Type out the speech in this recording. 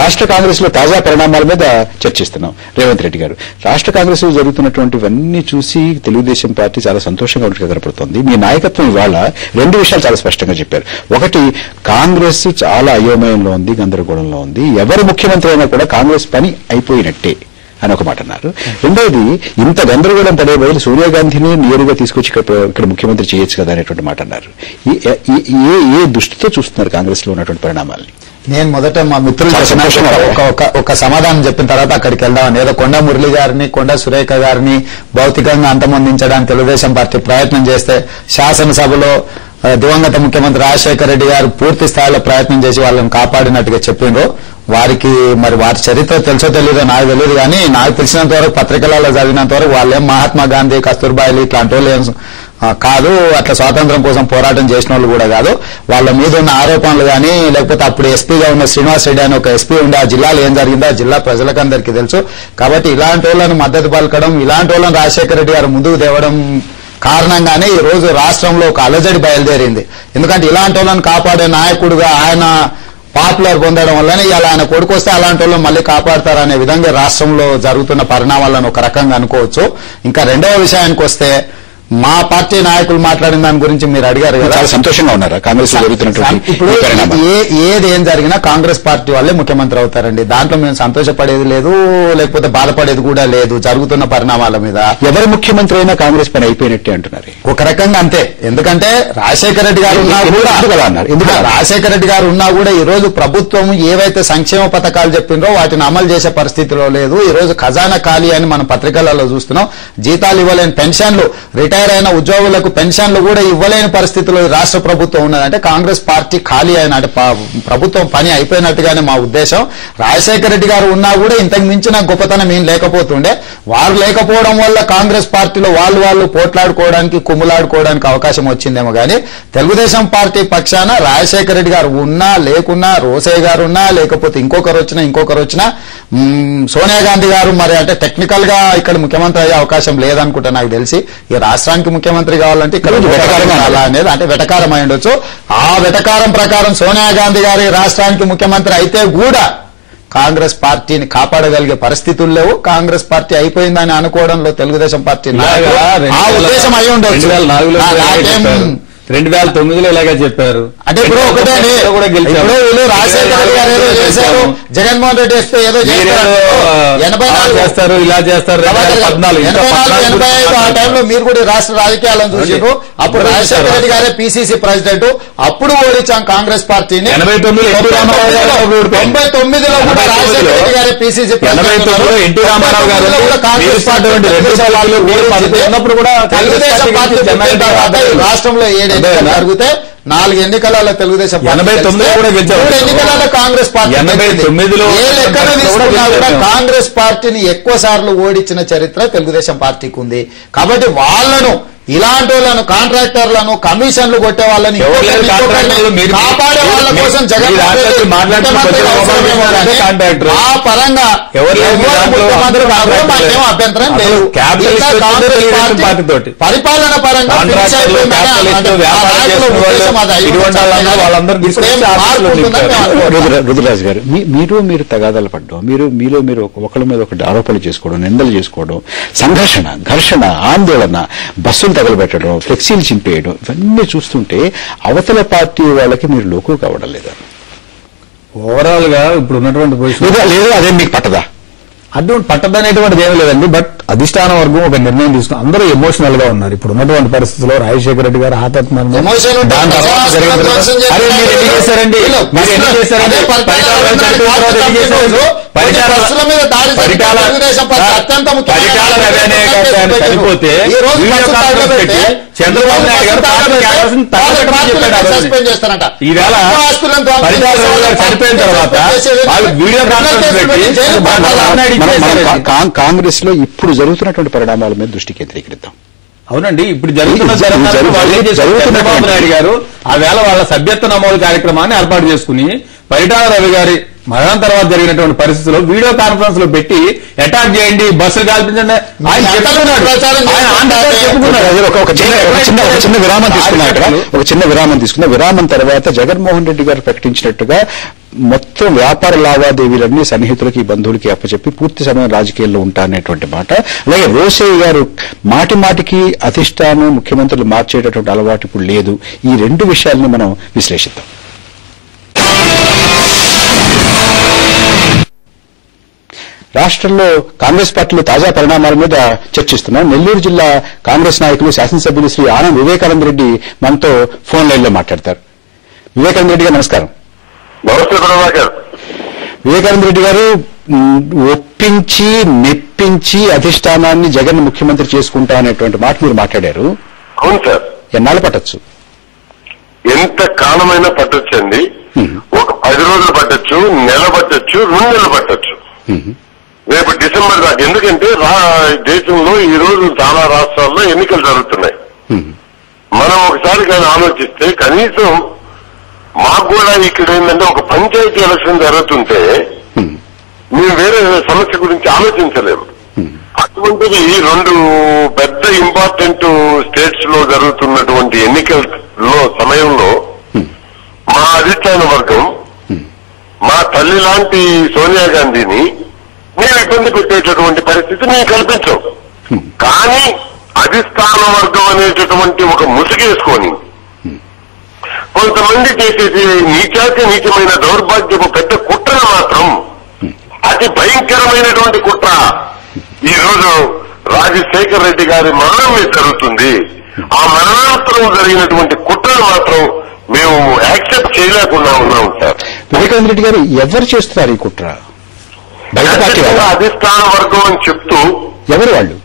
రాష్ట్ర కాంగ్రెస్ లో తాజా పరిణామాల మీద చర్చిస్తున్నాం. రేవంత్ రెడ్డి గారు, రాష్ట్ర కాంగ్రెస్ లో జరుగుతున్నటువంటివన్నీ చూసి తెలుగుదేశం పార్టీ చాలా సంతోషంగా ఉన్నట్టుగా కనపడుతోంది. మీ నాయకత్వం ఇవాళ రెండు విషయాలు చాలా స్పష్టంగా చెప్పారు. ఒకటి, కాంగ్రెస్ చాలా అయోమయంలో ఉంది, గందరగోళంలో ఉంది, ఎవరు ముఖ్యమంత్రి అయినా కూడా కాంగ్రెస్ పని అయిపోయినట్టే అని ఒక మాట అన్నారు. రెండవది, ఇంత గందరగోళం పడే బదులు సోనియా గాంధీని నేరుగా తీసుకొచ్చి ఇక్కడ ముఖ్యమంత్రి చేయొచ్చు కదా అనేటువంటి మాట అన్నారు. ఏ దృష్టితో చూస్తున్నారు కాంగ్రెస్ లో ఉన్నటువంటి పరిణామాలని? నేను మొదట మా మిత్రులు ఒక సమాధానం చెప్పిన తర్వాత అక్కడికి వెళ్దామని. ఏదో కొండా మురళి గారిని, కొండా సురేఖ గారిని భౌతికంగా అంతమొందించడానికి తెలుగుదేశం పార్టీ ప్రయత్నం చేస్తే శాసనసభలో దివంగత ముఖ్యమంత్రి రాజశేఖర రెడ్డి గారు పూర్తి స్థాయిలో ప్రయత్నం చేసి వాళ్ళని కాపాడినట్టుగా చెప్పిండ్రు. వారికి మరి వారి చరిత్ర తెలుసో తెలియదో నాకు తెలియదు, కానీ నాకు తెలిసినంత వరకు పత్రికలలో చదివినంత వరకు వాళ్ళేం మహాత్మా గాంధీ, కస్తూర్బాయిలు ఇట్లాంటి వాళ్ళు ఏం కాదు, అట్లా స్వాతంత్రం కోసం పోరాటం చేసిన వాళ్ళు కూడా కాదు. వాళ్ళ మీద ఉన్న ఆరోపణలు కానీ, లేకపోతే అప్పుడు ఎస్పీగా ఉన్న శ్రీనివాస్ రెడ్డి అని ఒక ఎస్పీ ఉండే ఆ జిల్లాలో ఏం జరిగిందో ఆ జిల్లా ప్రజలకందరికీ తెలుసు. కాబట్టి ఇలాంటి వాళ్ళని మద్దతు పలకడం, ఇలాంటి వాళ్ళని రాజశేఖర రెడ్డి గారు ముందుకు తేవడం కారణంగానే ఈ రోజు రాష్ట్రంలో ఒక అలజడి బయలుదేరింది. ఎందుకంటే ఇలాంటి వాళ్ళని కాపాడే నాయకుడుగా ఆయన పాపులర్ పొందడం వల్లనే ఇలా ఆయన కొడుకు వస్తే అలాంటి వాళ్ళు మళ్ళీ కాపాడతారనే విధంగా రాష్ట్రంలో జరుగుతున్న పరిణామాలను ఒక రకంగా అనుకోవచ్చు. ఇంకా రెండవ విషయానికి వస్తే, మా పార్టీ నాయకులు మాట్లాడిన దాని గురించి మీరు అడిగారు కదా, చాలా సంతోషంగా ఉన్నారా కాంగ్రెస్ ఇప్పుడు ఏది ఏం జరిగినా కాంగ్రెస్ పార్టీ వాళ్ళే ముఖ్యమంత్రి అవుతారండి. దాంట్లో మేము సంతోషపడేది లేదు, లేకపోతే బాధపడేది కూడా లేదు. జరుగుతున్న పరిణామాల మీద ఎవరు ముఖ్యమంత్రి అయినా కాంగ్రెస్ పని అయిపోయినట్టే అంటున్నారు. ఒక రకంగా అంతే. ఎందుకంటే రాజశేఖర రెడ్డి గారు ఉన్నా కూడా రాజశేఖర రెడ్డి గారు ఉన్నా కూడా ఈ రోజు ప్రభుత్వం ఏవైతే సంక్షేమ పథకాలు చెప్పిందో వాటిని అమలు చేసే పరిస్థితిలో లేదు. ఈ రోజు ఖజానా ఖాళీ అని మనం పత్రికలలో చూస్తున్నాం. జీతాలు ఇవ్వలేని, పెన్షన్లు, రిటైర్ అయిన ఉద్యోగులకు పెన్షన్లు కూడా ఇవ్వలేని పరిస్థితిలో రాష్ట్ర ప్రభుత్వం ఉన్నదంటే కాంగ్రెస్ పార్టీ ఖాళీ అయిన, అంటే ప్రభుత్వం పని అయిపోయినట్టుగానే మా ఉద్దేశం. రాజశేఖర రెడ్డి గారు ఉన్నా కూడా ఇంతకు మించిన గొప్పతనం ఏం లేకపోతుండే. వారు లేకపోవడం వల్ల కాంగ్రెస్ పార్టీలో వాళ్ళు పోట్లాడుకోవడానికి, కుమ్ములాడుకోవడానికి అవకాశం వచ్చిందేమో కానీ తెలుగుదేశం పార్టీ పక్షాన రాజశేఖర రెడ్డి గారు ఉన్నా లేకున్నా, రోసయ్య గారు ఉన్నా, లేకపోతే ఇంకొకరు వచ్చినా సోనియా గాంధీ గారు మరి అంటే టెక్నికల్ గా ఇక్కడ ముఖ్యమంత్రి అయ్యే అవకాశం లేదనుకుంటా నాకు తెలిసి. ఈ రాష్ట్రానికి ముఖ్యమంత్రి కావాలంటే ఇక్కడ అలా అనేది అంటే వెటకారం అయి ఉండొచ్చు. ఆ వెటకారం ప్రకారం సోనియా గాంధీ గారి రాష్ట్రానికి ముఖ్యమంత్రి అయితే కూడా కాంగ్రెస్ పార్టీని కాపాడగలిగే పరిస్థితులు లేవు. కాంగ్రెస్ పార్టీ అయిపోయిందని అనుకోవడంలో తెలుగుదేశం పార్టీ ఆ ఉద్దేశం అయి ఉండొచ్చు. 2009లో ఇలాగే చెప్పారు. అంటే ఇప్పుడు ఒకటే, ఇప్పుడు వీళ్ళు రాజశేఖర రెడ్డి గారు ఏదో చేశారు, జగన్మోహన్ రెడ్డి వస్తే ఏదో చేస్తారు, ఇలా చేస్తారు. 84, 85 ఆ టైంలో మీరు కూడా రాష్ట్ర రాజకీయాలను చూసారు. అప్పుడు రాజశేఖర రెడ్డి గారే పిసిసి ప్రెసిడెంట్. అప్పుడు ఓడించాం కాంగ్రెస్ పార్టీని. 99లో కూడా రాజశేఖర రెడ్డి గారే పిసిసి ప్రెసిడెంట్. ఎన్టీ రామారావు గారు కాంగ్రెస్ పార్టీ ఉన్నప్పుడు కూడా తెలుగుదేశం పార్టీ రాష్ట్రంలో జరిగితే 4 ఎన్నికలలో తెలుగుదేశం 89 కూడా గెలిచారు. 3 ఎన్నికలలో కాంగ్రెస్ పార్టీ 89లో ఏ లెక్కన తీసుకున్నా కూడా కాంగ్రెస్ పార్టీని ఎక్కువ సార్లు ఓడించిన చరిత్ర తెలుగుదేశం పార్టీకి ఉంది. కాబట్టి వాళ్ళను, ఇలాంటి వాళ్ళను, కాంట్రాక్టర్లను, కమిషన్లు కొట్టే వాళ్ళని కాపాడే వాళ్ళ కోసం జగన్ ఆ పరంగా అభ్యంతరం లేదు. పరిపాలన పరంగా రుద్రరాజు గారు, మీరు తగాదాలు పడ్డం, మీలో మీరు ఒకళ్ళ మీద ఒకటి ఆరోపణలు చేసుకోవడం, నిందలు చేసుకోవడం, సంఘర్షణ, ఘర్షణ, ఆందోళన, బస్సులు తగలబెట్టడం, ఫ్లెక్సీలు చింపేయడం, ఇవన్నీ చూస్తుంటే అవతల పార్టీ వాళ్ళకి మీరు లోకు కావడం లేదా? ఓవరాల్ గా ఇప్పుడు ఉన్నటువంటి పొజిషన్ లేదు, అదే మీకు పట్టదా? అటువంటి పట్టదనేటువంటిది ఏమీ లేదండి. బట్ అధిష్టాన వర్గం ఒక నిర్ణయం తీసుకుని అందరూ ఎమోషనల్ గా ఉన్నారు. ఇప్పుడు ఉన్నటువంటి పరిస్థితుల్లో రాజశేఖర రెడ్డి గారు ఆత్మహత్య చనిపోతే చంద్రబాబు నాయుడు గారు సస్పెండ్ చేస్తారంట. ఈవేళ పరిటాల గారు చనిపోయిన తర్వాత వీడియో కాన్ఫరెన్స్ పెట్టి కాంగ్రెస్ లో ఇప్పుడు జరుగుతున్నటువంటి పరిణామాల మీద దృష్టి కేంద్రీకరిద్దాం. అవునండి, ఇప్పుడు చంద్రబాబు నాయుడు గారు ఆ వేళ వాళ్ళ సభ్యత్వ నమోదు కార్యక్రమాన్ని ఏర్పాటు చేసుకుని పరిటాల రవి గారి మరణం తర్వాత జరిగినటువంటి పరిస్థితుల్లో వీడియో కాన్ఫరెన్స్ లో పెట్టి అటాక్ చేయండి, బస్సులు కాల్పించండి ఆయన చెప్పుకున్నాడు. ఒక చిన్న విరామం తీసుకున్న విరామం తర్వాత జగన్మోహన్ రెడ్డి గారు ప్రకటించినట్టుగా మొత్తం వ్యాపార లావాదేవీలన్నీ సన్నిహితులకి బంధువులకి అప్పచెప్పి పూర్తి సమయం రాజకీయాల్లో ఉంటారనేటువంటి మాట. అలాగే రోసయ్య గారు మాటి మాటికి అధిష్టానం ముఖ్యమంత్రులు మార్చేటటువంటి అలవాటు ఇప్పుడు లేదు. ఈ రెండు విషయాల్ని మనం విశ్లేషిద్దాం. రాష్ట్రంలో కాంగ్రెస్ పార్టీలో తాజా పరిణామాల మీద చర్చిస్తున్నాం. నెల్లూరు జిల్లా కాంగ్రెస్ నాయకులు శాసనసభ్యులు శ్రీ ఆనం వివేకానంద రెడ్డి మనతో ఫోన్ లైన్ లో మాట్లాడతారు. వివేకానంద రెడ్డి గారు నమస్కారం. వివేకానంద రెడ్డి గారు, ఒప్పించి మెప్పించి అధిష్టానాన్ని జగన్ ముఖ్యమంత్రి చేసుకుంటా అనేటువంటి మాట మీరు మాట్లాడారు. అవును సార్. ఎన్నాళ్ళు పట్టొచ్చు? ఎంత కాలమైనా పట్టొచ్చండి. ఒక 10 రోజులు పట్టొచ్చు, నెల పట్టొచ్చు, 2 నెలలు పట్టొచ్చు, రేపు డిసెంబర్ దాకా. ఎందుకంటే దేశంలో ఈ రోజు చాలా రాష్ట్రాల్లో ఎన్నికలు జరుగుతున్నాయి. మనం ఒకసారి కానీ ఆలోచిస్తే కనీసం మాకు కూడా ఇక్కడ ఏంటంటే ఒక పంచాయతీ ఎలక్షన్ జరుగుతుంటే మేము వేరే సమస్య గురించి ఆలోచించలేము. అటువంటిది 2 పెద్ద ఇంపార్టెంట్ స్టేట్స్ లో జరుగుతున్నటువంటి ఎన్నికల్లో సమయంలో మా అధిష్టాన వర్గం మా తల్లి లాంటి సోనియా గాంధీని మేము ఇబ్బంది పెట్టేటటువంటి పరిస్థితి మేము కల్పించాం. కానీ అధిష్టాన వర్గం అనేటటువంటి ఒక ముసుగేసుకొని కొంతమంది చేసేది నీచమైన దౌర్భాగ్యపు పెద్ద కుట్రను మాత్రం అతి భయంకరమైనటువంటి కుట్ర ఈ రోజు రాజశేఖర్ రెడ్డి గారి మరణం మీద జరుగుతుంది. ఆ మరణాంతరం జరిగినటువంటి కుట్రను మాత్రం మేము యాక్సెప్ట్ చేయలేకుండా ఉన్నాం సార్. వివేకానంద రెడ్డి గారు, ఎవరు చేస్తున్నారు ఈ కుట్ర? అధిష్టాన వర్గం అని చెప్తూ ఎవరు వాళ్ళు?